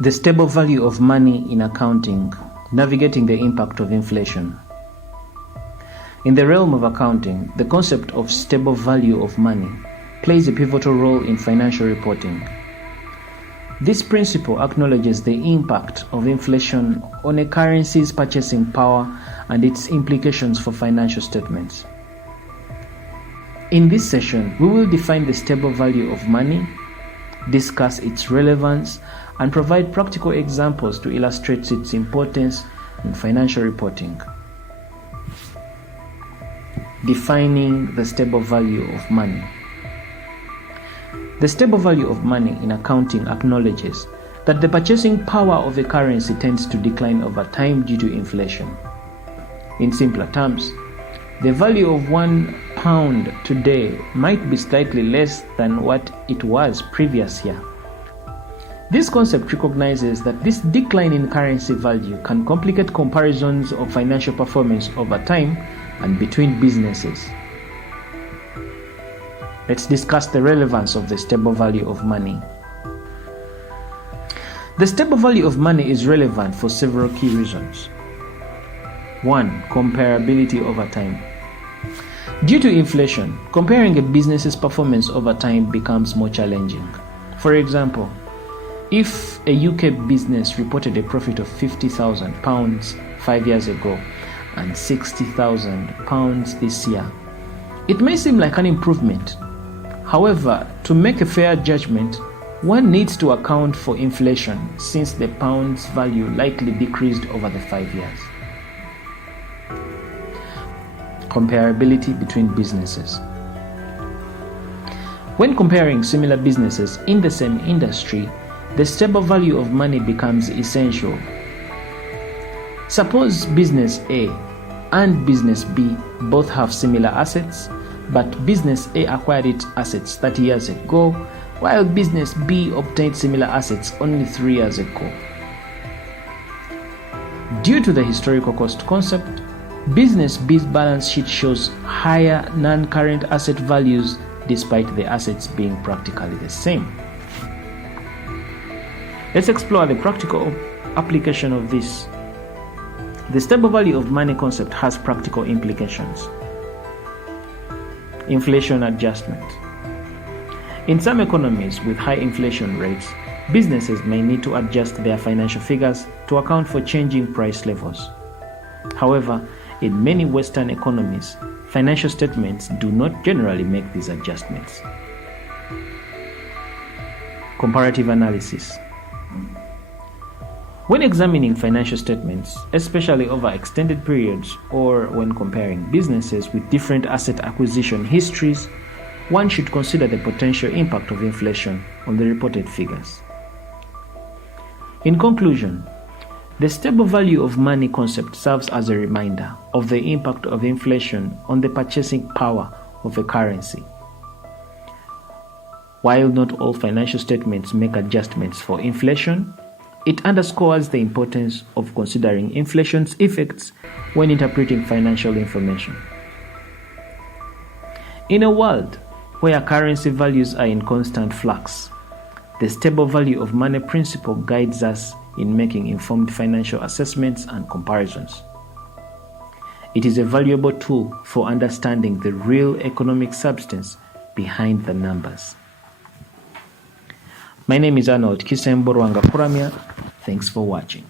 The stable value of money in accounting, navigating the impact of inflation. In the realm of accounting, the concept of stable value of money plays a pivotal role in financial reporting. This principle acknowledges the impact of inflation on a currency's purchasing power and its implications for financial statements. In this session, we will define the stable value of money, discuss its relevance, and provide practical examples to illustrate its importance in financial reporting. Defining the stable value of money. The stable value of money in accounting acknowledges that the purchasing power of a currency tends to decline over time due to inflation. In simpler terms, the value of £1 today might be slightly less than what it was previous year. This concept recognizes that this decline in currency value can complicate comparisons of financial performance over time and between businesses. Let's discuss the relevance of the stable value of money. The stable value of money is relevant for several key reasons. 1. Comparability over time. Due to inflation, comparing a business's performance over time becomes more challenging. For example, if a UK business reported a profit of £50,000 5 years ago and £60,000 this year, it may seem like an improvement. However, to make a fair judgment, one needs to account for inflation since the pound's value likely decreased over the 5 years. Comparability between businesses. When comparing similar businesses in the same industry, the stable value of money becomes essential. Suppose business A and business B both have similar assets, but business A acquired its assets 30 years ago, while business B obtained similar assets only 3 years ago. Due to the historical cost concept, business B's balance sheet shows higher non-current asset values despite the assets being practically the same. Let's explore the practical application of this. The stable value of money concept has practical implications. Inflation adjustment. In some economies with high inflation rates, businesses may need to adjust their financial figures to account for changing price levels. However, in many Western economies, financial statements do not generally make these adjustments. Comparative analysis. When examining financial statements, especially over extended periods or when comparing businesses with different asset acquisition histories, one should consider the potential impact of inflation on the reported figures. In conclusion, the stable value of money concept serves as a reminder of the impact of inflation on the purchasing power of a currency. While not all financial statements make adjustments for inflation, it underscores the importance of considering inflation's effects when interpreting financial information. In a world where currency values are in constant flux, the stable value of money principle guides us in making informed financial assessments and comparisons. It is a valuable tool for understanding the real economic substance behind the numbers. My name is Arnold Kisembo Rwanga Kuramya. Thanks for watching.